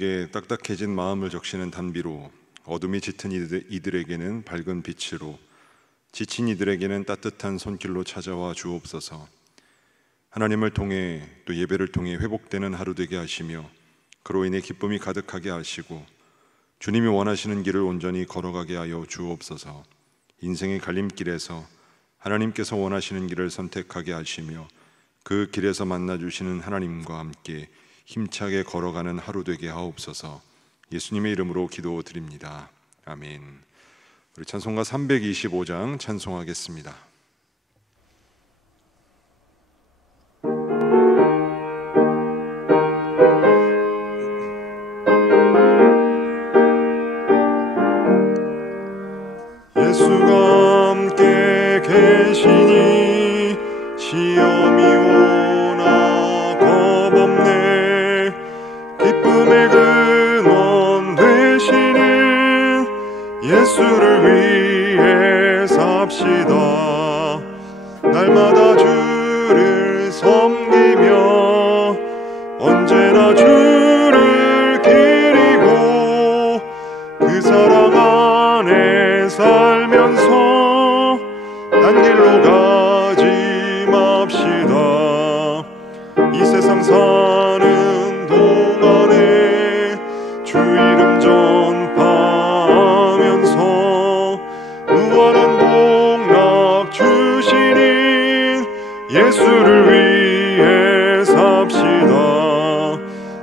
이들에게 딱딱해진 마음을 적시는 단비로, 어둠이 짙은 이들에게는 밝은 빛으로, 지친 이들에게는 따뜻한 손길로 찾아와 주옵소서. 하나님을 통해 또 예배를 통해 회복되는 하루 되게 하시며 그로 인해 기쁨이 가득하게 하시고 주님이 원하시는 길을 온전히 걸어가게 하여 주옵소서. 인생의 갈림길에서 하나님께서 원하시는 길을 선택하게 하시며 그 길에서 만나주시는 하나님과 함께 힘차게 걸어가는 하루 되게 하옵소서. 예수님의 이름으로 기도드립니다. 아멘. 우리 찬송가 325장 찬송하겠습니다. 예수가 함께 계시니 시험이 오나 겁없네. 기쁨의 근원 되시는 예수를 위해 삽시다. 날마다 주를 섬기며 언제나 주를 기리고 그 사랑 안에 살면서 딴 길로 가지 맙시다. 이 세상 사는 동안에 주 이름 전파하면서 무한한 복락 주시는 예수를 위해 삽시다.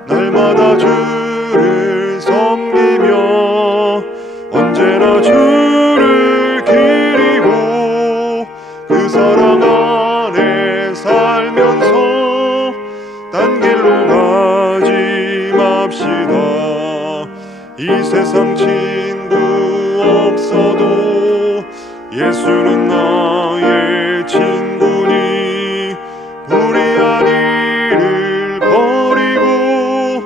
날마다 주를 섬기며 언제나 주를 기리고 그 사랑 안에 살면서 딴 길로 가지 맙시다. 이 세상 친구 없어도 예수는 나의 친구니 불의한 일을 버리고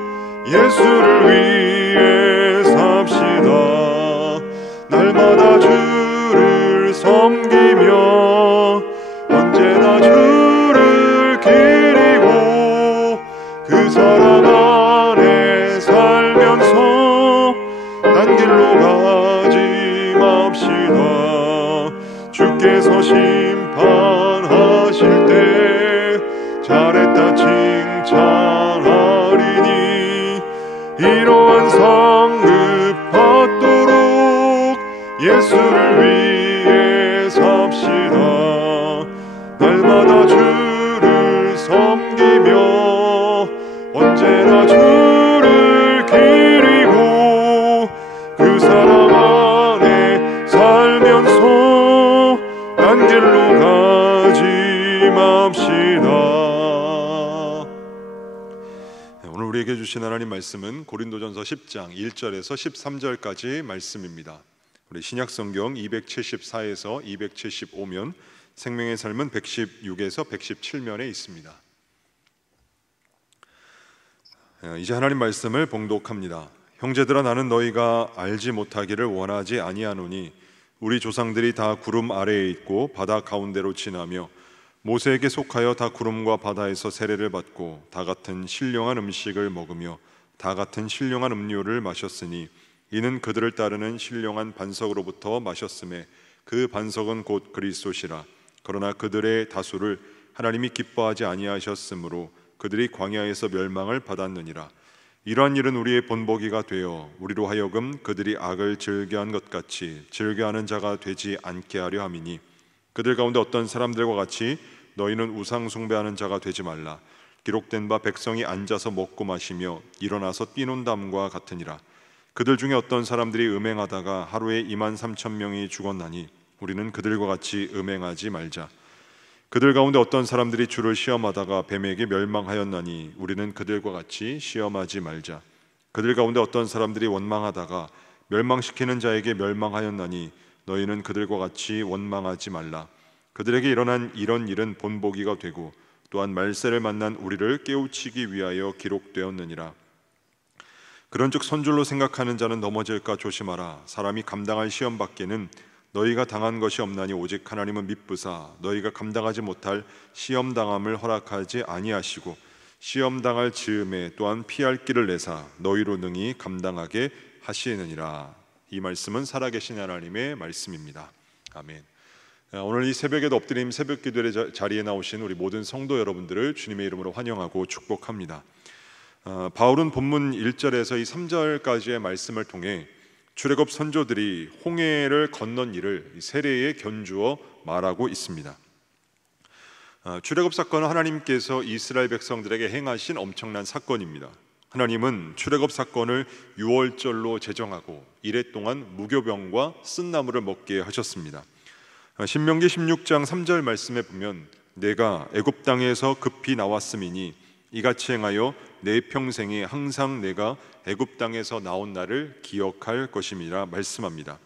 예수를 위해 삽시다. 날마다 주를 섬기며 언제나 주를 기리고 그 사랑 안에 살면서 딴 길로 가지 맙시다. 주께서 심판하실 때 잘했다 칭찬하리니 이러한 상급 받도록 예수를 위해 삽시다. 날마다 주를 섬기며 언제나 주를 기리고 그 사랑 안에 살면서 딴 길로 가지 맙시다. 오늘 우리에게 주신 하나님 말씀은 고린도전서 10장 1절에서 13절까지 말씀입니다. 우리 신약성경 274에서 275면, 생명의 삶은 116에서 117면에 있습니다. 이제 하나님 말씀을 봉독합니다. 형제들아, 나는 너희가 알지 못하기를 원하지 아니하노니 우리 조상들이 다 구름 아래에 있고 바다 가운데로 지나며 모세에게 속하여 다 구름과 바다에서 세례를 받고 다 같은 신령한 음식을 먹으며 다 같은 신령한 음료를 마셨으니 이는 그들을 따르는 신령한 반석으로부터 마셨음에 그 반석은 곧 그리스도시라. 그러나 그들의 다수를 하나님이 기뻐하지 아니하셨으므로 그들이 광야에서 멸망을 받았느니라. 이러한 일은 우리의 본보기가 되어 우리로 하여금 그들이 악을 즐겨한 것 같이 즐겨하는 자가 되지 않게 하려 함이니, 그들 가운데 어떤 사람들과 같이 너희는 우상 숭배하는 자가 되지 말라. 기록된 바 백성이 앉아서 먹고 마시며 일어나서 뛰논담과 같으니라. 그들 중에 어떤 사람들이 음행하다가 하루에 23,000명이 죽었나니 우리는 그들과 같이 음행하지 말자. 그들 가운데 어떤 사람들이 주를 시험하다가 뱀에게 멸망하였나니 우리는 그들과 같이 시험하지 말자. 그들 가운데 어떤 사람들이 원망하다가 멸망시키는 자에게 멸망하였나니 너희는 그들과 같이 원망하지 말라. 그들에게 일어난 이런 일은 본보기가 되고 또한 말세를 만난 우리를 깨우치기 위하여 기록되었느니라. 그런즉 선줄로 생각하는 자는 넘어질까 조심하라. 사람이 감당할 시험 밖에는 너희가 당한 것이 없나니 오직 하나님은 미쁘사 너희가 감당하지 못할 시험 당함을 허락하지 아니하시고 시험 당할 즈음에 또한 피할 길을 내사 너희로 능히 감당하게 하시느니라. 이 말씀은 살아계신 하나님의 말씀입니다. 아멘. 오늘 이 새벽에도 엎드림 새벽 기도의 자리에 나오신 우리 모든 성도 여러분들을 주님의 이름으로 환영하고 축복합니다. 바울은 본문 1절에서 이 3절까지의 말씀을 통해 출애굽 선조들이 홍해를 건넌 일을 세례에 견주어 말하고 있습니다. 출애굽 사건은 하나님께서 이스라엘 백성들에게 행하신 엄청난 사건입니다. 하나님은 출애굽 사건을 유월절로 제정하고 이래 동안 무교병과 쓴나물을 먹게 하셨습니다. 신명기 16장 3절 말씀에 보면 내가 애굽 땅에서 급히 나왔음이니 이같이 행하여 내 평생에 항상 내가 애굽 땅에서 나온 날을 기억할 것임이라 말씀합니다.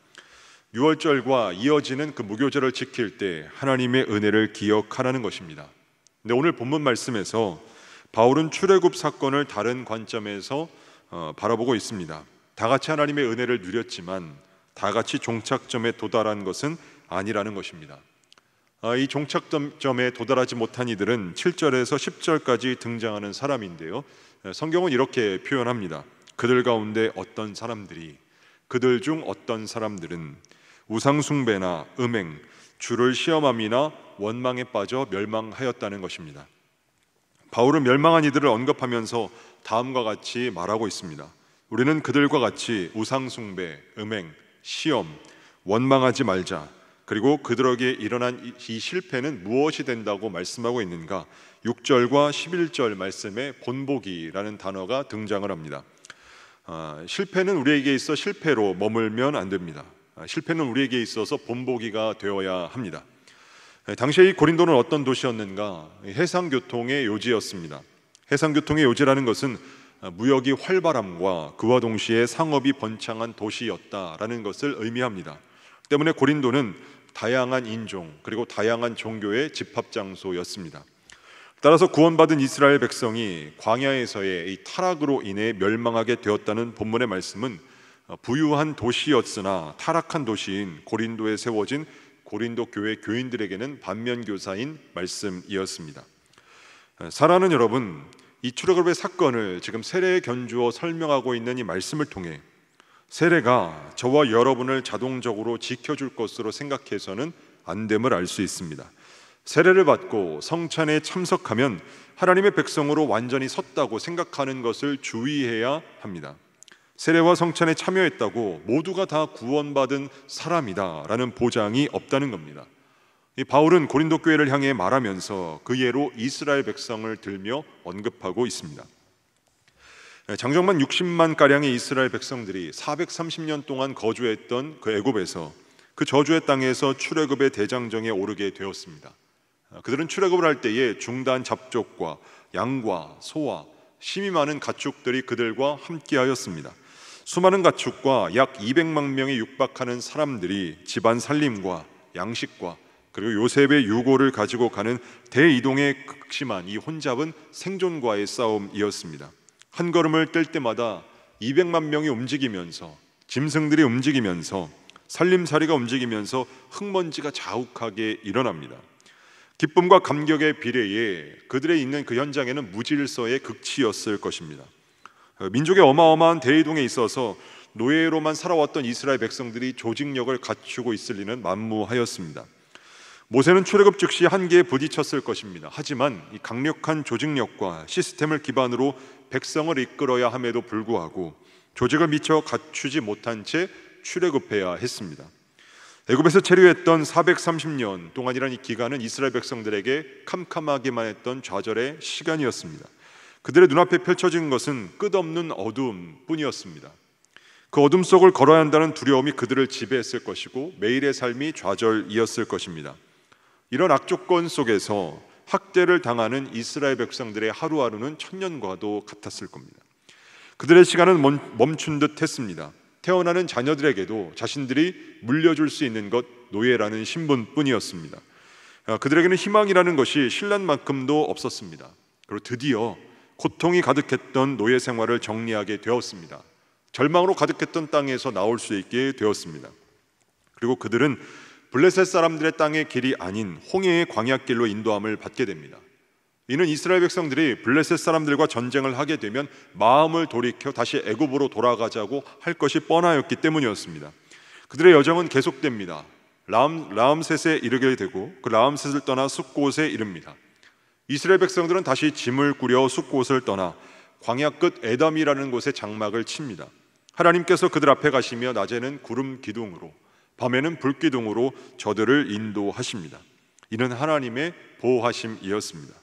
유월절과 이어지는 그 무교절을 지킬 때 하나님의 은혜를 기억하라는 것입니다. 근데 오늘 본문 말씀에서 바울은 출애굽 사건을 다른 관점에서 바라보고 있습니다. 다 같이 하나님의 은혜를 누렸지만 다 같이 종착점에 도달한 것은 아니라는 것입니다. 이 종착점에 도달하지 못한 이들은 7절에서 10절까지 등장하는 사람인데요, 성경은 이렇게 표현합니다. 그들 가운데 어떤 사람들이, 그들 중 어떤 사람들은 우상숭배나 음행, 주를 시험함이나 원망에 빠져 멸망하였다는 것입니다. 바울은 멸망한 이들을 언급하면서 다음과 같이 말하고 있습니다. 우리는 그들과 같이 우상숭배, 음행, 시험, 원망하지 말자. 그리고 그들에게 일어난 이 실패는 무엇이 된다고 말씀하고 있는가? 6절과 11절 말씀에 본보기라는 단어가 등장을 합니다. 실패는 우리에게 있어 실패로 머물면 안 됩니다. 실패는 우리에게 있어서 본보기가 되어야 합니다. 당시에 이 고린도는 어떤 도시였는가? 해상교통의 요지였습니다. 해상교통의 요지라는 것은 무역이 활발함과 그와 동시에 상업이 번창한 도시였다라는 것을 의미합니다. 때문에 고린도는 다양한 인종 그리고 다양한 종교의 집합장소였습니다. 따라서 구원받은 이스라엘 백성이 광야에서의 이 타락으로 인해 멸망하게 되었다는 본문의 말씀은 부유한 도시였으나 타락한 도시인 고린도에 세워진 고린도 교회 교인들에게는 반면교사인 말씀이었습니다. 사랑하는 여러분, 이 출애굽의 사건을 지금 세례에 견주어 설명하고 있는 이 말씀을 통해 세례가 저와 여러분을 자동적으로 지켜줄 것으로 생각해서는 안 됨을 알 수 있습니다. 세례를 받고 성찬에 참석하면 하나님의 백성으로 완전히 섰다고 생각하는 것을 주의해야 합니다. 세례와 성찬에 참여했다고 모두가 다 구원받은 사람이다라는 보장이 없다는 겁니다. 이 바울은 고린도 교회를 향해 말하면서 그 예로 이스라엘 백성을 들며 언급하고 있습니다. 장정만 60만 가량의 이스라엘 백성들이 430년 동안 거주했던 그 애굽에서 그 저주의 땅에서 출애굽의 대장정에 오르게 되었습니다. 그들은 출애굽을 할 때에 중단 잡족과 양과 소와 심이 많은 가축들이 그들과 함께하였습니다. 수많은 가축과 약 200만 명에 육박하는 사람들이 집안 살림과 양식과 그리고 요셉의 유고를 가지고 가는 대이동의 극심한 이 혼잡은 생존과의 싸움이었습니다. 한 걸음을 뗄 때마다 200만 명이 움직이면서 짐승들이 움직이면서 살림살이가 움직이면서 흙먼지가 자욱하게 일어납니다. 기쁨과 감격의 비례에 그들의 있는 그 현장에는 무질서의 극치였을 것입니다. 민족의 어마어마한 대이동에 있어서 노예로만 살아왔던 이스라엘 백성들이 조직력을 갖추고 있을 리는 만무하였습니다. 모세는 출애굽 즉시 한계에 부딪혔을 것입니다. 하지만 이 강력한 조직력과 시스템을 기반으로 백성을 이끌어야 함에도 불구하고 조직을 미처 갖추지 못한 채 출애굽해야 했습니다. 애굽에서 체류했던 430년 동안이라는 이 기간은 이스라엘 백성들에게 캄캄하기만 했던 좌절의 시간이었습니다. 그들의 눈앞에 펼쳐진 것은 끝없는 어두움뿐이었습니다. 그 어둠 속을 걸어야 한다는 두려움이 그들을 지배했을 것이고 매일의 삶이 좌절이었을 것입니다. 이런 악조건 속에서 학대를 당하는 이스라엘 백성들의 하루하루는 천년과도 같았을 겁니다. 그들의 시간은 멈춘 듯 했습니다. 태어나는 자녀들에게도 자신들이 물려줄 수 있는 것 노예라는 신분뿐이었습니다. 그들에게는 희망이라는 것이 신란만큼도 없었습니다. 그리고 드디어 고통이 가득했던 노예 생활을 정리하게 되었습니다. 절망으로 가득했던 땅에서 나올 수 있게 되었습니다. 그리고 그들은 블레셋 사람들의 땅의 길이 아닌 홍해의 광야길로 인도함을 받게 됩니다. 이는 이스라엘 백성들이 블레셋 사람들과 전쟁을 하게 되면 마음을 돌이켜 다시 애굽으로 돌아가자고 할 것이 뻔하였기 때문이었습니다. 그들의 여정은 계속됩니다. 라암셋에 이르게 되고 그 라암셋을 떠나 숫곳에 이릅니다. 이스라엘 백성들은 다시 짐을 꾸려 숫곳을 떠나 광야 끝 에담이라는 곳에 장막을 칩니다. 하나님께서 그들 앞에 가시며 낮에는 구름 기둥으로 밤에는 불 기둥으로 저들을 인도하십니다. 이는 하나님의 보호하심이었습니다.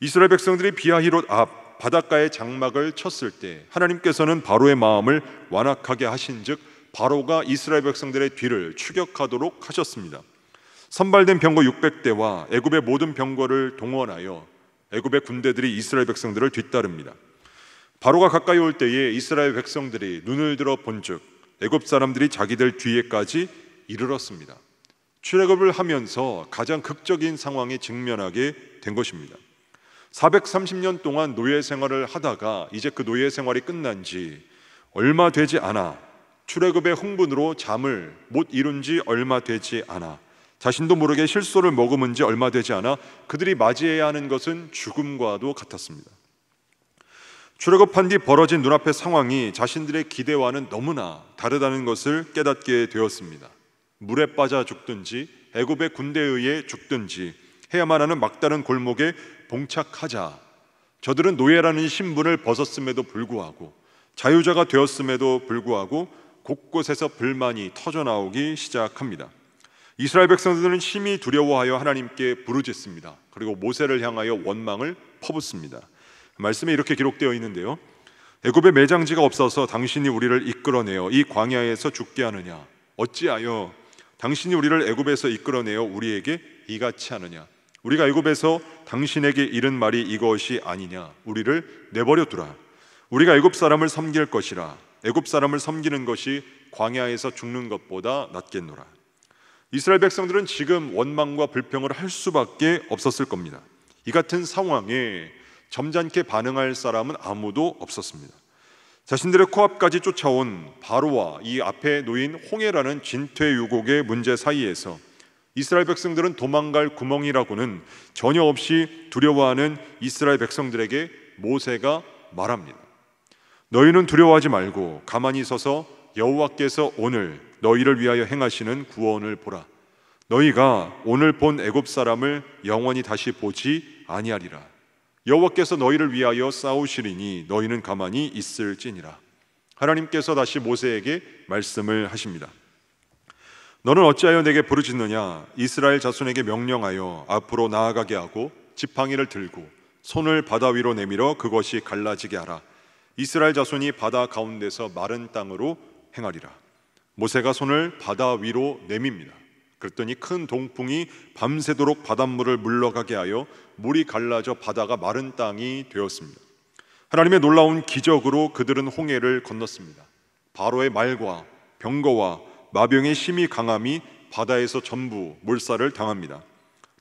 이스라엘 백성들이 비하히롯 앞 바닷가에 장막을 쳤을 때 하나님께서는 바로의 마음을 완악하게 하신즉 바로가 이스라엘 백성들의 뒤를 추격하도록 하셨습니다. 선발된 병거 600대와 애굽의 모든 병거를 동원하여 애굽의 군대들이 이스라엘 백성들을 뒤따릅니다. 바로가 가까이 올 때에 이스라엘 백성들이 눈을 들어 본즉 애굽 사람들이 자기들 뒤에까지 이르렀습니다. 출애굽을 하면서 가장 극적인 상황에 직면하게 된 것입니다. 430년 동안 노예 생활을 하다가 이제 그 노예 생활이 끝난 지 얼마 되지 않아 출애굽의 흥분으로 잠을 못 이룬 지 얼마 되지 않아 자신도 모르게 실소를 머금은 지 얼마 되지 않아 그들이 맞이해야 하는 것은 죽음과도 같았습니다. 출애굽한 뒤 벌어진 눈앞의 상황이 자신들의 기대와는 너무나 다르다는 것을 깨닫게 되었습니다. 물에 빠져 죽든지 애굽의 군대에 의해 죽든지 해야만 하는 막다른 골목에 봉착하자 저들은 노예라는 신분을 벗었음에도 불구하고 자유자가 되었음에도 불구하고 곳곳에서 불만이 터져나오기 시작합니다. 이스라엘 백성들은 심히 두려워하여 하나님께 부르짖습니다. 그리고 모세를 향하여 원망을 퍼붓습니다. 말씀에 이렇게 기록되어 있는데요, 애굽에 매장지가 없어서 당신이 우리를 이끌어내어 이 광야에서 죽게 하느냐? 어찌하여 당신이 우리를 애굽에서 이끌어내어 우리에게 이같이 하느냐? 우리가 애굽에서 당신에게 이른 말이 이것이 아니냐? 우리를 내버려 두라. 우리가 애굽 사람을 섬길 것이라. 애굽 사람을 섬기는 것이 광야에서 죽는 것보다 낫겠노라. 이스라엘 백성들은 지금 원망과 불평을 할 수밖에 없었을 겁니다. 이 같은 상황에 점잖게 반응할 사람은 아무도 없었습니다. 자신들의 코앞까지 쫓아온 바로와 이 앞에 놓인 홍해라는 진퇴유곡의 문제 사이에서 이스라엘 백성들은 도망갈 구멍이라고는 전혀 없이 두려워하는 이스라엘 백성들에게 모세가 말합니다. 너희는 두려워하지 말고 가만히 서서 여호와께서 오늘 너희를 위하여 행하시는 구원을 보라. 너희가 오늘 본 애굽 사람을 영원히 다시 보지 아니하리라. 여호와께서 너희를 위하여 싸우시리니 너희는 가만히 있을지니라. 하나님께서 다시 모세에게 말씀을 하십니다. 너는 어찌하여 내게 부르짖느냐? 이스라엘 자손에게 명령하여 앞으로 나아가게 하고 지팡이를 들고 손을 바다 위로 내밀어 그것이 갈라지게 하라. 이스라엘 자손이 바다 가운데서 마른 땅으로 행하리라. 모세가 손을 바다 위로 내밉니다. 그랬더니 큰 동풍이 밤새도록 바닷물을 물러가게 하여 물이 갈라져 바다가 마른 땅이 되었습니다. 하나님의 놀라운 기적으로 그들은 홍해를 건넜습니다. 바로의 말과 병거와 마병의 심히 강함이 바다에서 전부 몰살을 당합니다.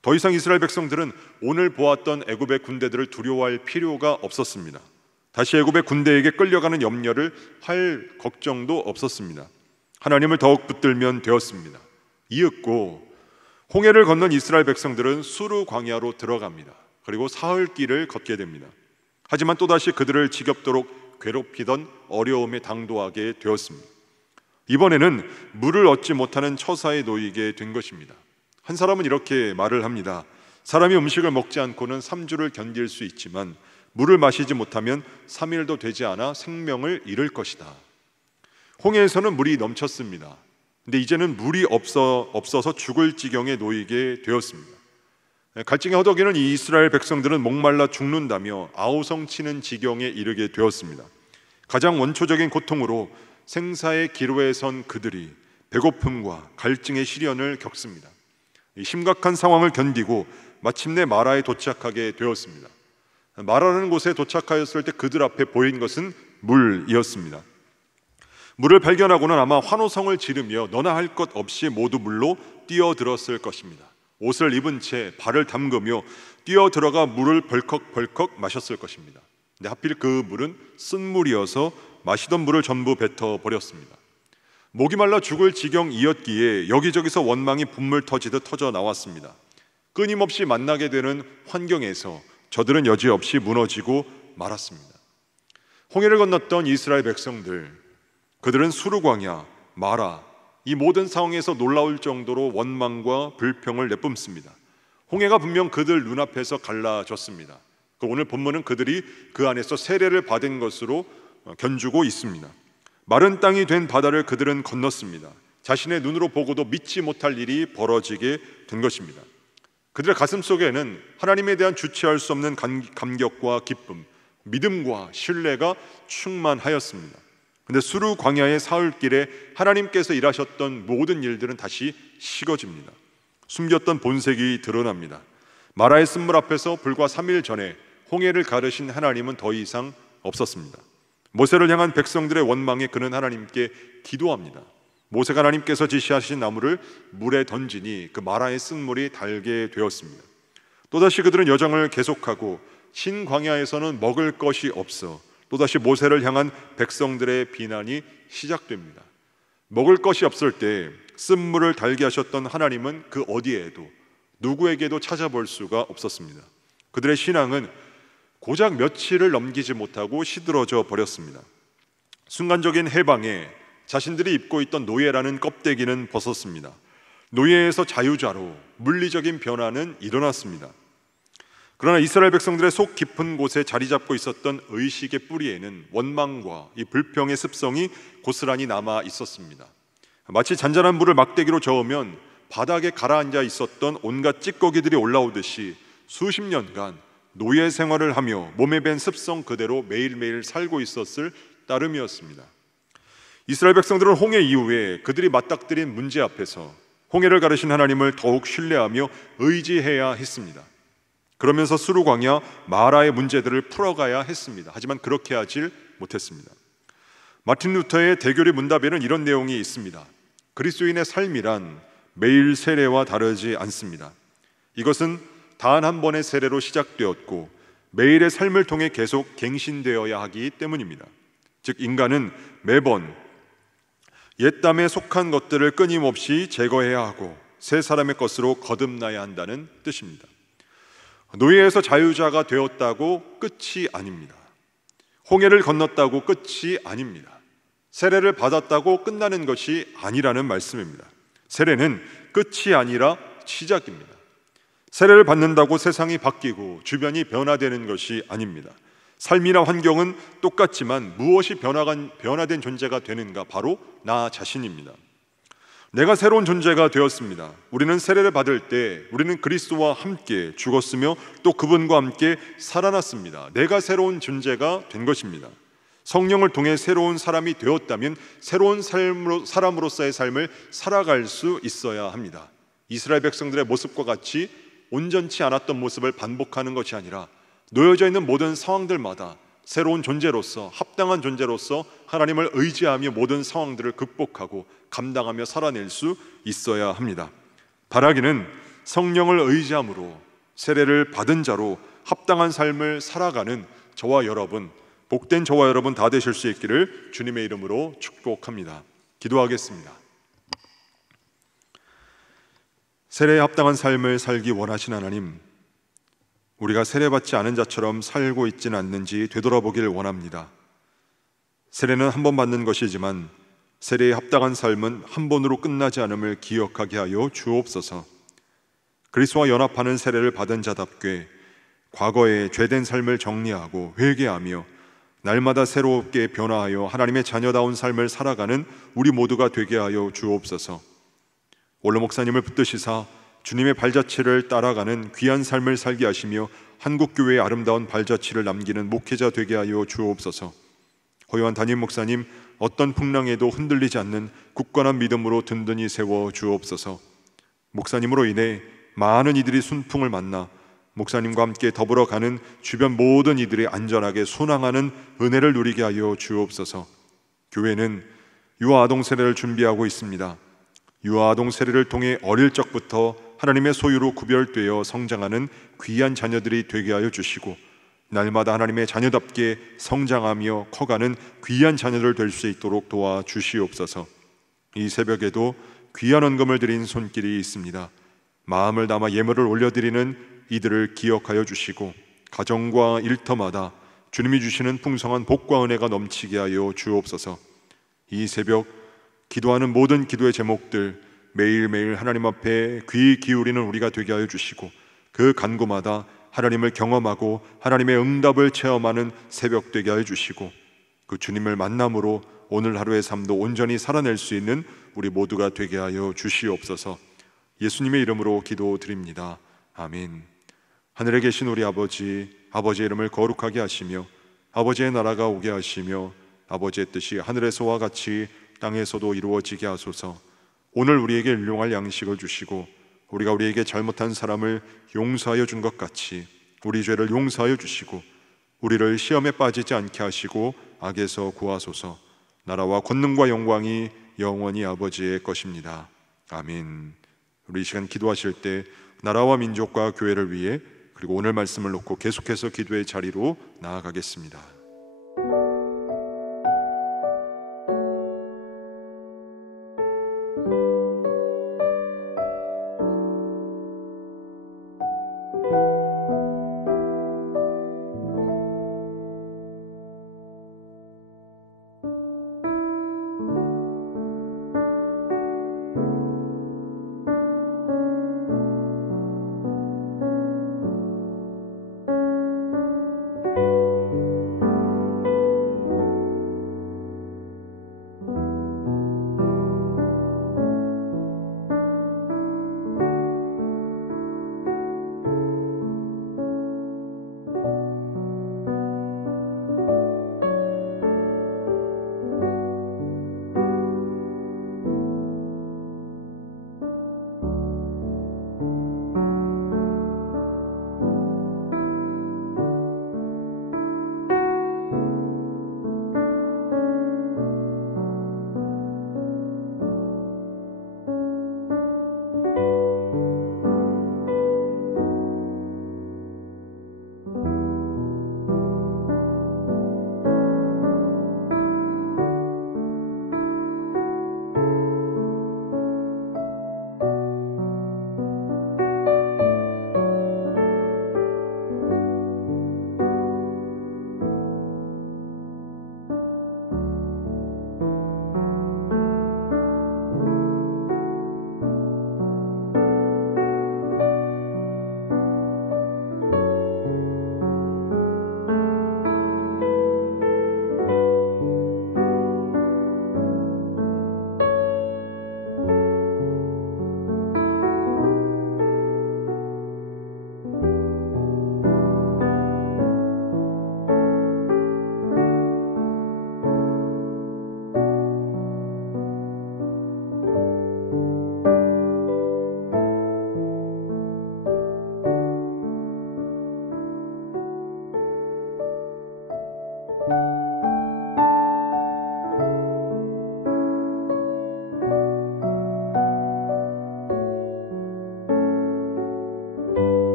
더 이상 이스라엘 백성들은 오늘 보았던 애굽의 군대들을 두려워할 필요가 없었습니다. 다시 애굽의 군대에게 끌려가는 염려를 할 걱정도 없었습니다. 하나님을 더욱 붙들면 되었습니다. 이윽고 홍해를 건넌 이스라엘 백성들은 수르 광야로 들어갑니다. 그리고 사흘 길을 걷게 됩니다. 하지만 또다시 그들을 지겹도록 괴롭히던 어려움에 당도하게 되었습니다. 이번에는 물을 얻지 못하는 처사에 놓이게 된 것입니다. 한 사람은 이렇게 말을 합니다. 사람이 음식을 먹지 않고는 3주를 견딜 수 있지만 물을 마시지 못하면 3일도 되지 않아 생명을 잃을 것이다. 홍해에서는 물이 넘쳤습니다. 근데 이제는 물이 없어서 죽을 지경에 놓이게 되었습니다. 갈증에 허덕이는 이 이스라엘 백성들은 목말라 죽는다며 아우성치는 지경에 이르게 되었습니다. 가장 원초적인 고통으로 생사의 기로에 선 그들이 배고픔과 갈증의 시련을 겪습니다. 이 심각한 상황을 견디고 마침내 마라에 도착하게 되었습니다. 마라라는 곳에 도착하였을 때 그들 앞에 보인 것은 물이었습니다. 물을 발견하고는 아마 환호성을 지르며 너나 할 것 없이 모두 물로 뛰어들었을 것입니다. 옷을 입은 채 발을 담그며 뛰어들어가 물을 벌컥벌컥 마셨을 것입니다. 근데 하필 그 물은 쓴물이어서 마시던 물을 전부 뱉어버렸습니다. 목이 말라 죽을 지경이었기에 여기저기서 원망이 분물 터지듯 터져 나왔습니다. 끊임없이 만나게 되는 환경에서 저들은 여지없이 무너지고 말았습니다. 홍해를 건넜던 이스라엘 백성들, 그들은 수르 광야, 마라, 이 모든 상황에서 놀라울 정도로 원망과 불평을 내뿜습니다. 홍해가 분명 그들 눈앞에서 갈라졌습니다. 오늘 본문은 그들이 그 안에서 세례를 받은 것으로 견주고 있습니다. 마른 땅이 된 바다를 그들은 건넜습니다. 자신의 눈으로 보고도 믿지 못할 일이 벌어지게 된 것입니다. 그들의 가슴 속에는 하나님에 대한 주체할 수 없는 감격과 기쁨, 믿음과 신뢰가 충만하였습니다. 그런데 수르 광야의 사흘길에 하나님께서 일하셨던 모든 일들은 다시 식어집니다. 숨겼던 본색이 드러납니다. 마라의 쓴물 앞에서 불과 3일 전에 홍해를 가르신 하나님은 더 이상 없었습니다. 모세를 향한 백성들의 원망에 그는 하나님께 기도합니다. 모세가 하나님께서 지시하신 나무를 물에 던지니 그 마라의 쓴물이 달게 되었습니다. 또다시 그들은 여정을 계속하고 신광야에서는 먹을 것이 없어 또다시 모세를 향한 백성들의 비난이 시작됩니다. 먹을 것이 없을 때 쓴물을 달게 하셨던 하나님은 그 어디에도 누구에게도 찾아볼 수가 없었습니다. 그들의 신앙은 고작 며칠을 넘기지 못하고 시들어져 버렸습니다. 순간적인 해방에 자신들이 입고 있던 노예라는 껍데기는 벗었습니다. 노예에서 자유자로 물리적인 변화는 일어났습니다. 그러나 이스라엘 백성들의 속 깊은 곳에 자리 잡고 있었던 의식의 뿌리에는 원망과 이 불평의 습성이 고스란히 남아 있었습니다. 마치 잔잔한 물을 막대기로 저으면 바닥에 가라앉아 있었던 온갖 찌꺼기들이 올라오듯이 수십 년간 노예 생활을 하며 몸에 밴 습성 그대로 매일매일 살고 있었을 따름이었습니다. 이스라엘 백성들은 홍해 이후에 그들이 맞닥뜨린 문제 앞에서 홍해를 가르신 하나님을 더욱 신뢰하며 의지해야 했습니다. 그러면서 수르 광야 마라의 문제들을 풀어가야 했습니다. 하지만 그렇게 하질 못했습니다. 마틴 루터의 대교리 문답에는 이런 내용이 있습니다. 그리스도인의 삶이란 매일 세례와 다르지 않습니다. 이것은 단 한 번의 세례로 시작되었고 매일의 삶을 통해 계속 갱신되어야 하기 때문입니다. 즉 인간은 매번 옛담에 속한 것들을 끊임없이 제거해야 하고 새 사람의 것으로 거듭나야 한다는 뜻입니다. 노예에서 자유자가 되었다고 끝이 아닙니다. 홍해를 건넜다고 끝이 아닙니다. 세례를 받았다고 끝나는 것이 아니라는 말씀입니다. 세례는 끝이 아니라 시작입니다. 세례를 받는다고 세상이 바뀌고 주변이 변화되는 것이 아닙니다. 삶이나 환경은 똑같지만 무엇이 변화된 존재가 되는가? 바로 나 자신입니다. 내가 새로운 존재가 되었습니다. 우리는 세례를 받을 때 우리는 그리스도와 함께 죽었으며 또 그분과 함께 살아났습니다. 내가 새로운 존재가 된 것입니다. 성령을 통해 새로운 사람이 되었다면 새로운 사람으로서의 삶을 살아갈 수 있어야 합니다. 이스라엘 백성들의 모습과 같이 온전치 않았던 모습을 반복하는 것이 아니라 놓여져 있는 모든 상황들마다 새로운 존재로서 합당한 존재로서 하나님을 의지하며 모든 상황들을 극복하고 감당하며 살아낼 수 있어야 합니다. 바라기는 성령을 의지함으로 세례를 받은 자로 합당한 삶을 살아가는 저와 여러분, 복된 저와 여러분 다 되실 수 있기를 주님의 이름으로 축복합니다. 기도하겠습니다. 세례에 합당한 삶을 살기 원하시는 하나님, 우리가 세례받지 않은 자처럼 살고 있지는 않는지 되돌아보길 원합니다. 세례는 한 번 받는 것이지만 세례에 합당한 삶은 한 번으로 끝나지 않음을 기억하게 하여 주옵소서. 그리스도와 연합하는 세례를 받은 자답게 과거의 죄된 삶을 정리하고 회개하며 날마다 새롭게 변화하여 하나님의 자녀다운 삶을 살아가는 우리 모두가 되게 하여 주옵소서. 원로 목사님을 붙드시사 주님의 발자취를 따라가는 귀한 삶을 살게 하시며 한국교회의 아름다운 발자취를 남기는 목회자 되게 하여 주옵소서. 허요한 담임 목사님 어떤 풍랑에도 흔들리지 않는 굳건한 믿음으로 든든히 세워 주옵소서. 목사님으로 인해 많은 이들이 순풍을 만나 목사님과 함께 더불어가는 주변 모든 이들이 안전하게 순항하는 은혜를 누리게 하여 주옵소서. 교회는 유아아동 세례를 준비하고 있습니다. 유아아동 세례를 통해 어릴 적부터 하나님의 소유로 구별되어 성장하는 귀한 자녀들이 되게 하여 주시고 날마다 하나님의 자녀답게 성장하며 커가는 귀한 자녀들 될 수 있도록 도와주시옵소서. 이 새벽에도 귀한 헌금을 드린 손길이 있습니다. 마음을 담아 예물을 올려드리는 이들을 기억하여 주시고 가정과 일터마다 주님이 주시는 풍성한 복과 은혜가 넘치게 하여 주옵소서. 이 새벽 기도하는 모든 기도의 제목들 매일매일 하나님 앞에 귀 기울이는 우리가 되게 하여 주시고, 그 간구마다 하나님을 경험하고 하나님의 응답을 체험하는 새벽 되게 하여 주시고, 그 주님을 만남으로 오늘 하루의 삶도 온전히 살아낼 수 있는 우리 모두가 되게 하여 주시옵소서. 예수님의 이름으로 기도드립니다. 아멘. 하늘에 계신 우리 아버지, 아버지의 이름을 거룩하게 하시며 아버지의 나라가 오게 하시며 아버지의 뜻이 하늘에서와 같이 땅에서도 이루어지게 하소서. 오늘 우리에게 일용할 양식을 주시고 우리가 우리에게 잘못한 사람을 용서하여 준 것 같이 우리 죄를 용서하여 주시고 우리를 시험에 빠지지 않게 하시고 악에서 구하소서. 나라와 권능과 영광이 영원히 아버지의 것입니다. 아멘. 우리 이 시간 기도하실 때 나라와 민족과 교회를 위해, 그리고 오늘 말씀을 놓고 계속해서 기도의 자리로 나아가겠습니다.